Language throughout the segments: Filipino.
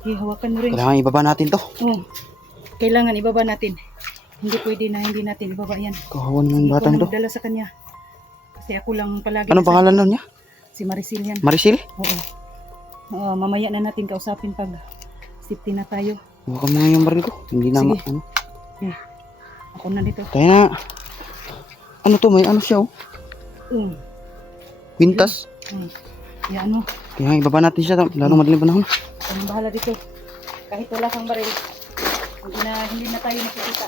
Okay, hawakan mo rin. Kailangan ibaba natin to. Oh, kailangan ibaba natin. Hindi pwede na hindi natin ibaba yan. Kawawa naman Sige, batang ikaw na to. magdala sa kanya. Kasi ako lang palagi. Anong pangalan nun niya? Si Maricel yan. Maricel? Oo. Mamaya na natin kausapin pag safety na tayo. Huwag ka mga yung baril ko. Hindi na Sige. ano. Okay. Ako na dito. Tayo na. Ano to? May ano siya oh. Quintas. Yan mo. Kailangan ibaba natin siya. Lalong madaling panahon. Ako nang bahala dito. Kahit wala kang baril. Hindi na tayo nakikita.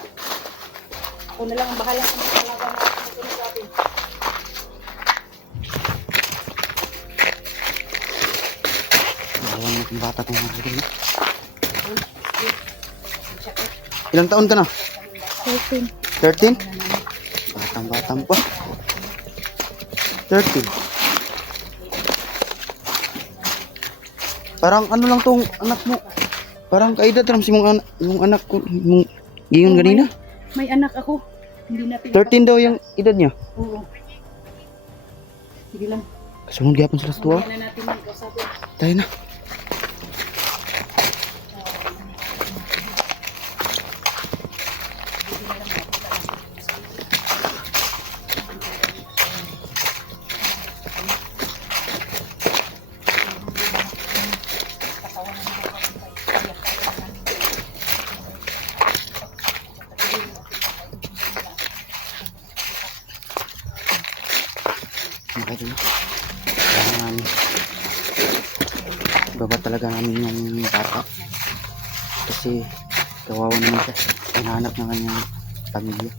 Ako na lang ang bahala sa mga talaga na sumusunod sa atin. Kawawa natin bata itong mga baril. Ilang taon ka na? 13. 13? Batang pa. 13. Parang ano lang tong anak mo. Parang kaedad ram si mong anak ko. Mong giyon ganina. May anak ako. Hindi natin 13 daw yung edad niya. Oo. Sige lang. Kasunod gyapon sila sa tuwa. Mamaya na natin magkausapin. Tayo na. Kailangan baba talaga namin yung bata kasi kawawa naman siya. Hinahanap ng kanyang pamilya.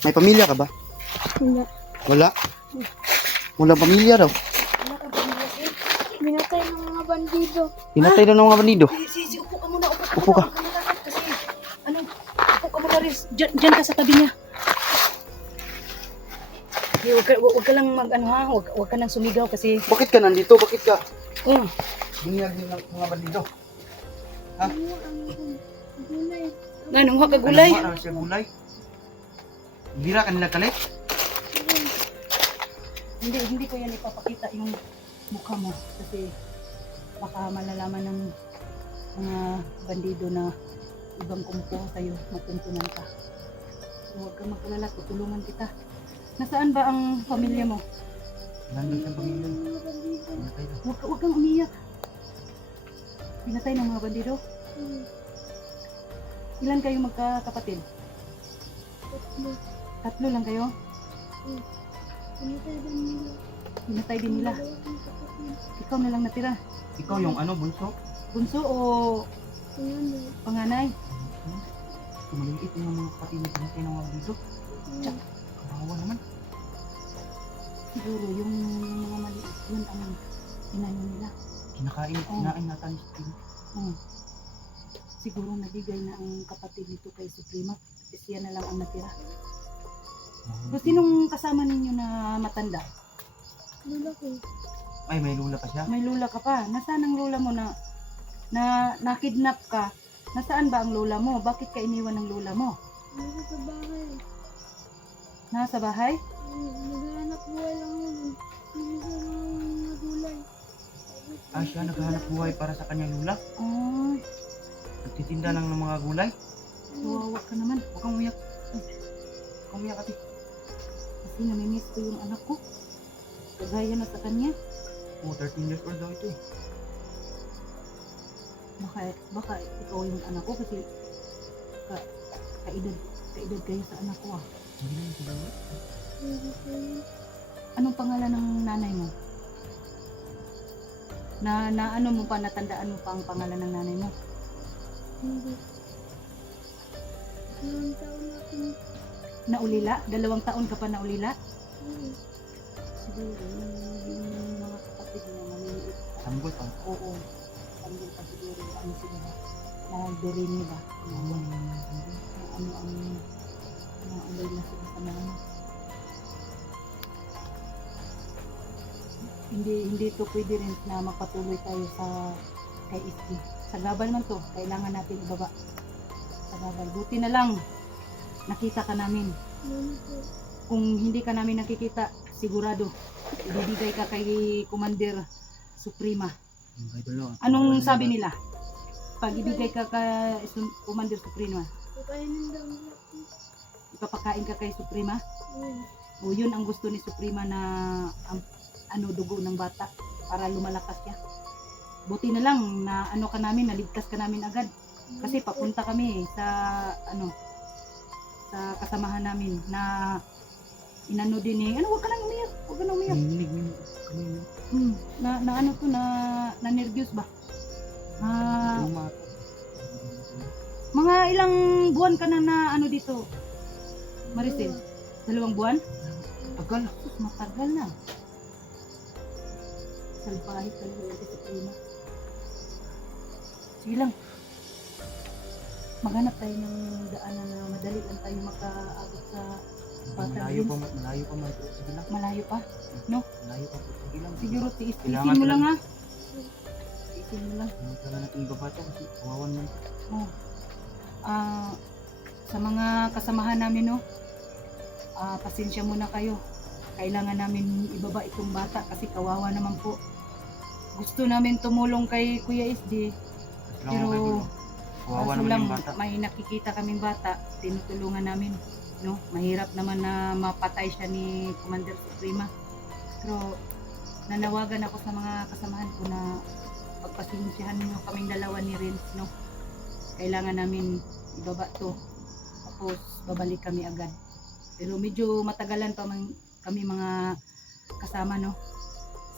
May pamilya ka ba? Hindi. Wala? Wala pamilya daw. Binatay ng mga bandido. Pinatay daw ng mga bandido. Si, upo ka muna. Upo ka. Kasi, upo ka muna rin. Diyan ka sa tabi niya. Huwag ka lang huwag ka nang sumigaw kasi Bakit ka nandito? Bakit ka? oh, Binyag din ng mga bandido. Ha? Gulay. nanong ka gulay. Ano siya gulay? Bira kanila kalit? Hindi ko yan ipapakita yung mukha mo kasi baka malalaman ng mga bandido na ibang kumukuha sa'yo, matuntunan ka. So, huwag kang mag-alala, tutulungan kita. Nasaan ba ang pamilya mo? Nandun siyang pamilya. Pinatay daw. Huwag kang umiyak. Pinatay ng mga bandido? Ilan kayo magkakapatid? Tatlo lang kayo? Pinatay din nila. Ikaw na lang natira. Ikaw yung ano, bunso? Bunso o panganay? Maliit yung mga kapatid na pinatay ng mga bandido. Kawawa naman. Siguro yung mga maliit yun ang inayo nila. Kinain natin. Siguro nabigay na ang kapatid nito kay Suprema. Kasi siya na lang ang natira. So, sinong kasama ninyo na matanda? Lula ko. Ay, may lula pa siya. May lula ka pa. Nasaan ang lula mo na nakidnap ka? Nasaan ba ang lula mo? Bakit ka iniwan ng lula mo? Nasa sa bahay. Nasa bahay? Naghahanap buhay lang ako. Hindi sa mga gulay. Ah, siya naghahanap buhay para sa kanyang lula. Oh, Nagtitinda lang ng mga gulay. kawawa ka naman. Huwag kang umiyak. Huwag kang umiyak ate. Kasi namimiss ko yung anak ko. Kagaya na sa kanya. Oh, 13 years old daw ito eh. Baka ikaw yung anak ko kasi kaedad kayo sa anak ko ah. Hindi naman sila ulit. Anong pangalan ng nanay mo? Na ano mo pa, natandaan mo pa ang pangalan ng nanay mo? Hindi. Ilang taon natin. Naulila? 2 taon ka pa naulila? Hmm. Siguro, yung mga kapatid niya maliliit. Sanggol pa. Oo. Tanggol pa siguro, ano sila ba? Nagdirini ba? Ano ang ulay na sila sa mga hindi to pwede rin na magpatuloy tayo sa kay Iski. Sa gabal man to, kailangan natin ibaba. Sa gabal. Buti na lang, nakita ka namin. Kung hindi ka namin nakikita, sigurado, ibibigay ka kay Commander Suprema. Anong sabi nila? pag ibigay ka Commander Suprema, Kakainin daw nila. ipapakain ka kay Suprema. Hmm. O yun ang gusto ni Suprema na dugo ng bata para lumalakas siya. Buti na lang na ka namin, naligtas ka namin agad. Kasi papunta kami sa sa kasamahan namin na inano din huwag ka nang umiyak, huwag ka nang umiyak. Na nervyos ba? Mga ilang buwan ka na dito, Maricel? 2 buwan? Tagal. Matagal na. Salbahe talaga yung disiplina. Sige lang. Maghanap tayo ng daanan na madali lang tayo makaabot sa Malayo pa, sige lang. Malayo pa? Malayo pa, sige lang. Siguro tiis-tiisin Kailangan mo lang talaga. ha. Tiisin mo lang. Hindi ka natin ibabata kasi kawawan man. Sa mga kasamahan namin pasensya muna kayo. Kailangan namin ibaba itong bata kasi kawawa naman po. Gusto namin tumulong kay Kuya SD. Pero kawawa kaso naman lang yung bata. may nakikita kaming bata, tinutulungan namin. Mahirap naman na mapatay siya ni Commander Suprema. Pero nanawagan ako sa mga kasamahan ko na pagpasensyahan niyo kaming dalawa ni Renz. Kailangan namin ibaba to. Tapos babalik kami agad. Pero medyo matagalan pa kami mga kasama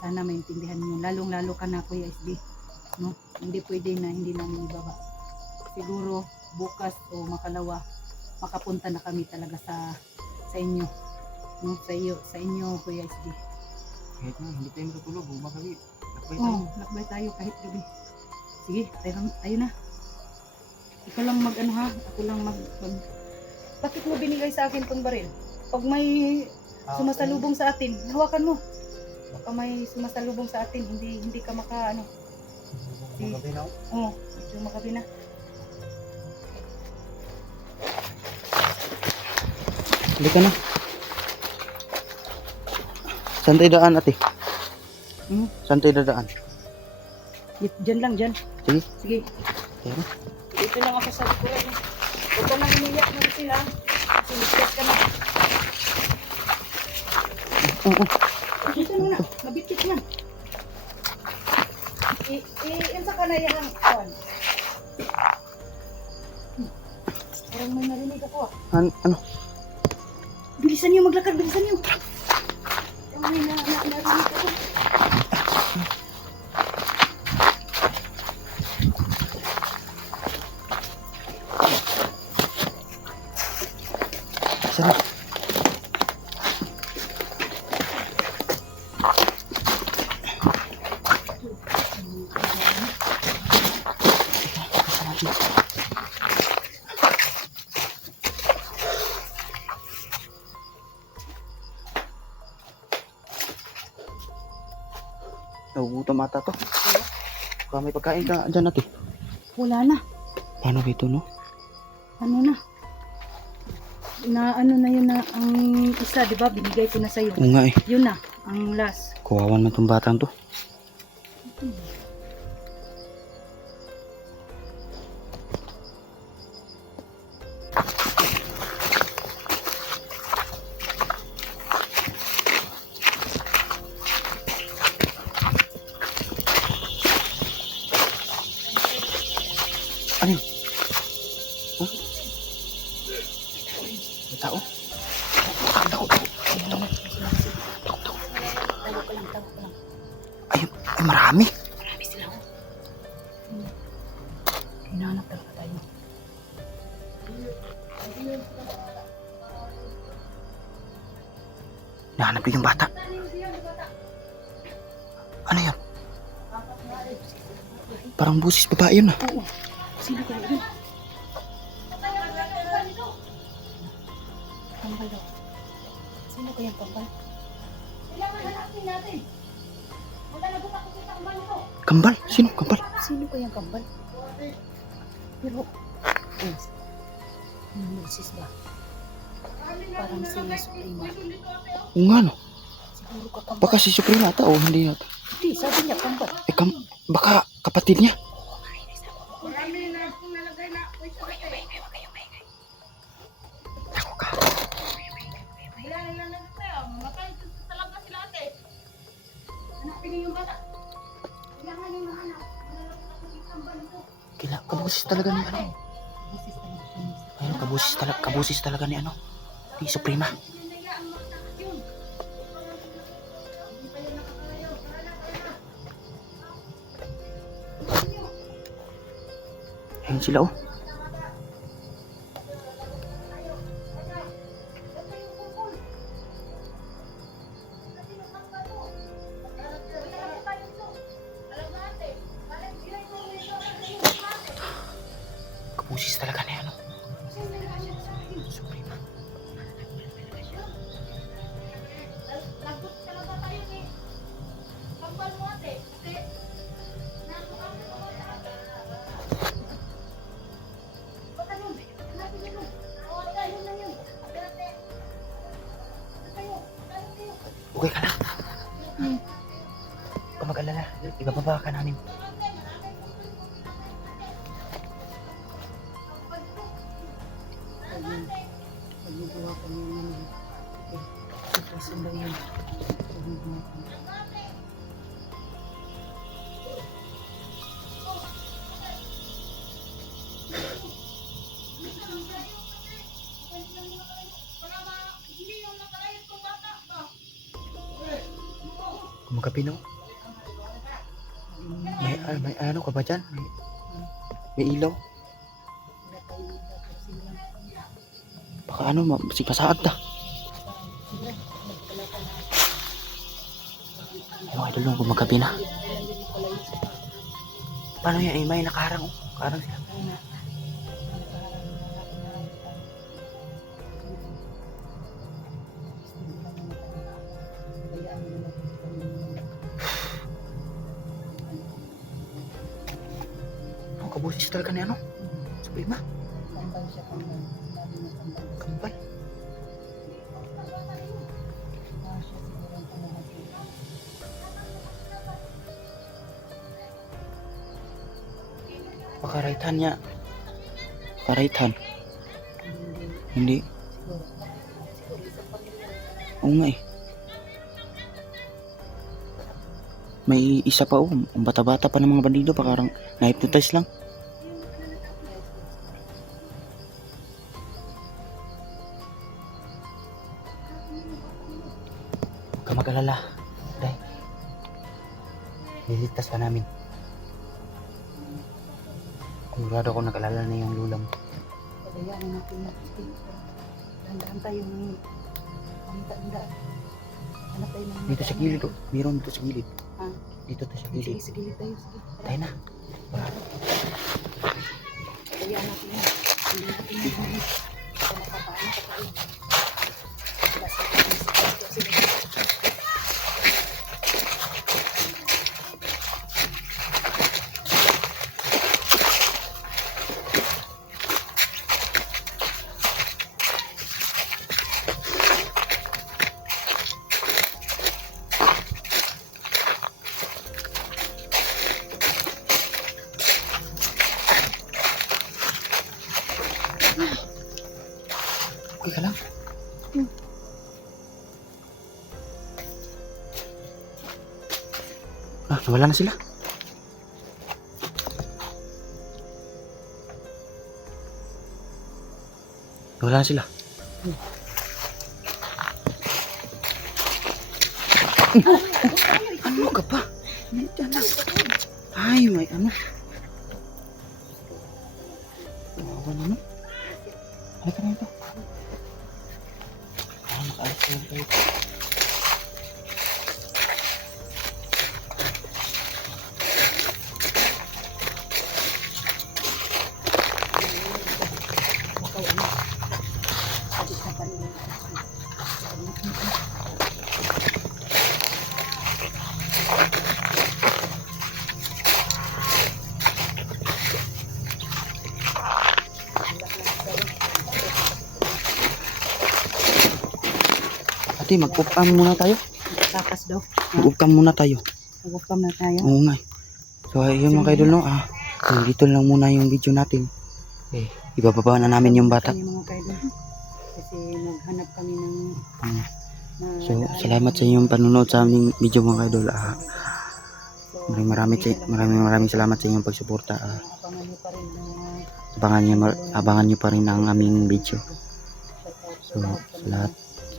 Sana maintindihan niyo. Lalong-lalo ka na Kuya SD. Hindi pwede na hindi namin ibaba. Siguro bukas o makalawa makapunta na kami talaga sa inyo. Sa inyo Kuya SD. Kahit na hindi tayo matutulog, bumakabi. Lakbay tayo. Lakbay tayo kahit gabi. Sige, tayo na. Ikaw lang ha, ako lang Bakit mo binigay sa akin tong baril? Pag may sumasalubong sa atin, hawakan mo. Baka may sumasalubong sa atin, hindi ka Magabi na ako. medyo makabi na. Halika na. Saan tayo daan, ate? Saan tayo dadaan? Diyan lang, dyan. Sige. Sige. Pero, Dito lang ako sa likuran. Huwag ka nang umiyak na sila. Siligtas ka na. Dito muna. Mabitit na. Insa ka na yung Parang may narinig ako ano? Bilisan niyo maglakad, bilisan niyo. Parang may narinig ako. Saan? Nagugutom ata to. Baka may pagkain ka dyan, ate. Wala na. Paano ito, no? Ano na? Ano na yun na ang isa, di ba? Binigay ko na sa'yo. Oo nga eh. Yun na, ang last. Kawawan na itong batang to. Ano yun? Huh? May tao? Takot. Ay, marami. Marami sila. Hinahanap talaga tayo. Nahanap ko yung bata. Ano yan? Parang busis babae yun ah. Oo. Sino kaya yun? Kambal daw. Sino kaya yung kambal? Kailangan hanapin natin. Wala nagot ako sa kambal ko. Kambal? Sino kambal? Sino kaya yung kambal? Pero, Moses ba? Parang si Suprema. Oo nga no. Siguro ka kambal. Baka si Suprema ata o hindi natin. Hindi, sabi niya kambal. Baka kapatid niya. Kami na nalagay na. Ako ka. Wala nila nagtayo. Mamatay talaga sila ate. Hanapin niyo yung bata. Kailangan yung mahanap. Malalapit ako dito ang bando. Kabusis talaga ni ano. Busis talaga kami. Ayun, kabusis talaga ni ano. Di Suprema. Pinaya ang mga takas yun. Hindi pa yun nakakalayo. Tara na. Ayun sila oh. Kabusis talaga ni ano. Suprema. Lagot talaga tayo eh. Kambal mo ate. Kasi nakakami ko baka yun. Hanapin niyo yun. Oo, tayo na yun. Ate. Tayo. Okay ka lang. Huwag ka mag-alala. Ibababa ka namin. Ayun. Magbubuha kami ng ito sundan yun. Kumagabi no? May ano ka ba dyan? May ilaw? Baka ano, sipasaag na. Ay, mga idol, gumagabi na. Paano yan? Eh, may nakaharang oh. Nakaharang sila. Ang kabusis talaga ni ano? Suprema. Kambal siya, kambal. Sabi niya kambal. Kambal. Ah, siya siguro ang panahon. Baka right-hand niya. Baka right-hand. Hindi. Siguro. Siguro isang pamilya. Oo nga eh. May isa pa oh. Ang bata-bata pa ng mga bandido. Parang na-hypnotize lang. Huwag ka mag-alala. Day. Liligtas ka namin. Sigurado ako nag-alala na yung lula mo. Pagayaan natin na. Dahan-dahan tayo ng pangitandaan. Hanap tayo ng Dito sa gilid oh. Meron dito sa gilid. Ha? Dito to sa Sige, gilid. sige tayo. Sige. Tayo na. Pagayaan natin na. Hindi natin na. Baka makapaano ka tayo. Sige. Okay ka lang? Ah, nawala na sila. Nawala na sila. Ano ka pa? Nandiyan na. Ay, may ano. Nawawa naman. Halika na ito. Ah, nakaalis na yung tayo. Ate, mag-off-cam muna tayo. Takas daw. Mag-off-cam muna tayo. Mag-off na tayo. Oo nga. So, ayun mga kaidol, no? So, dito lang muna yung video natin. Eh, ibababa na namin yung bata. Kami mga kaidol. Kasi naghanap kami ng Mm. na, So, salamat sa inyong panunood sa aming video mga idol. So, Maraming salamat sa inyong pagsuporta. abangan nyo pa rin ang mga Abangan nyo pa rin ang aming video. So, sa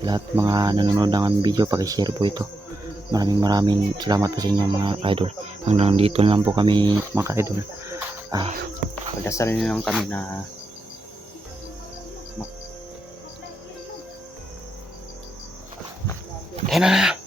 lahat mga nanonood ng aming video, paki-share po ito. Maraming salamat po sa inyo mga idol. Hanggang dito lang po kami mga idol. Pagdasal nyo lang kami na Tayo na.